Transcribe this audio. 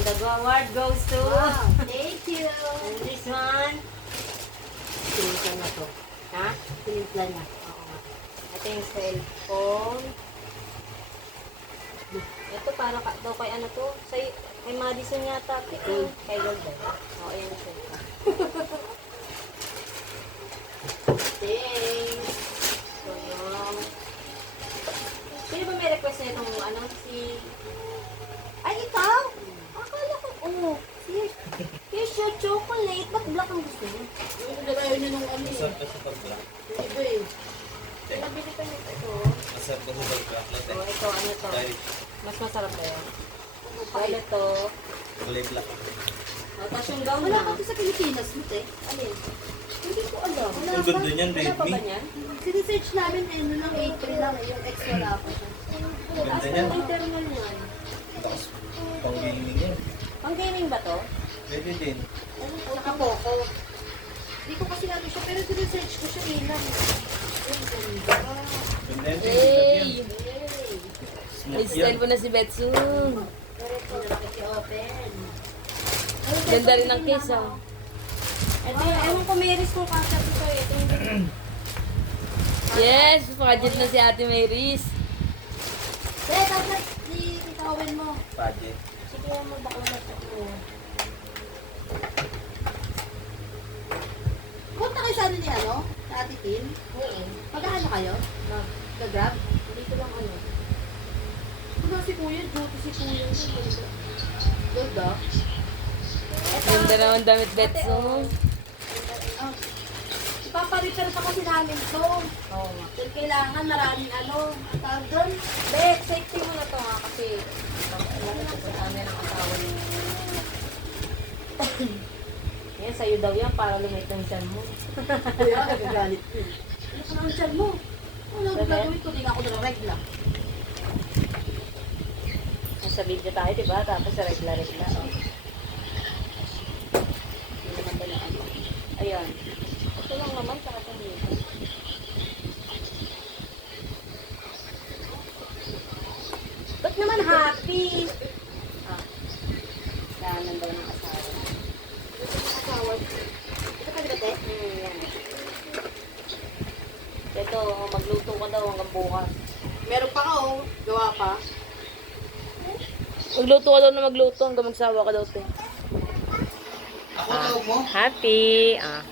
And the award goes to... Wow, thank you. And this one... Pinimplan na to. Ha? Pinimplan na. Oo nga. Ito yung cellphone. Ito para ka, daw kay ano to? Say, kay Madison yata. Kay, kay Golden. Oo, ayan yung cellphone. Thanks. So, yung... Sino ba may request na itong ano? Si... Ay, ikaw? Ba't black ang gusto mo? Yung lagayo niya nung ano eh. Masarap kasi pag black. Yung iba eh. Nabili ka nito. Ito. Masarap kasi pag black latte. Oh, ito, ano to? Dahil Mas masarap ba yan? Dahil ito. kulay black. Oh, tapos yung gown Wala na. ka to sa Pilipinas, Mute. Alin? Hindi ko alam. Wala Ang pa. ganda niyan, Wala pa ba Redmi. niyan? Sinesearch namin eh, no lang April lang eh. Yung ex wala pa siya. Ganda As niyan. ang internal niyan. Tapos pang gaming yan. Pang gaming ba to? Pwede din. Saka Poco. Hindi ko kasi natin siya, pero sinesearch ko siya ilang. Yung ganda. Ganda yan. Hey! May style mo na si Betsun. Ito Ganda rin ang case ah. Ito yung, ewan ko Mary's kung kasha ko to eh. Ito yung Yes! Pakadyan na si Ate Mary's. Eh, dapat di itawin mo. Budget. Sige mo baka mo. Punta kayo sa ano? Sa Ate Tin? Oo. Magkano kayo? Ma, Nag-grab? hindi ko lang ano. Ano si Kuya? Duty si Kuya. Good ah. Ganda naman damit Betsun. Ah. Ipaparepair pa kasi namin to. Oo. Then kailangan maraming ano. Ang tawag doon. Bet, safety mo na to nga kasi ano na sa amin ang asawa niya. Yan, sa'yo daw yan para lumit ng tiyan mo. Kuya, nagagalit ko. Ano ka naman dyan mo? Ano Bakit? gagawin ko? Di na ako nag-regla. Nasa video tayo, di ba? Tapos sa regla-regla. Oh. Hindi na ano? Ayan. Ito lang naman, dito. Ba't naman happy? Ah. Dahanan daw ng asawa. Asawa. Ito ka dito, Hmm, yan. Ito, magluto ka daw hanggang bukas. Meron pa ka oh. Gawa pa. Magluto ka daw na magluto hanggang magsawa ka daw, te. Ako daw mo? Happy! Ah.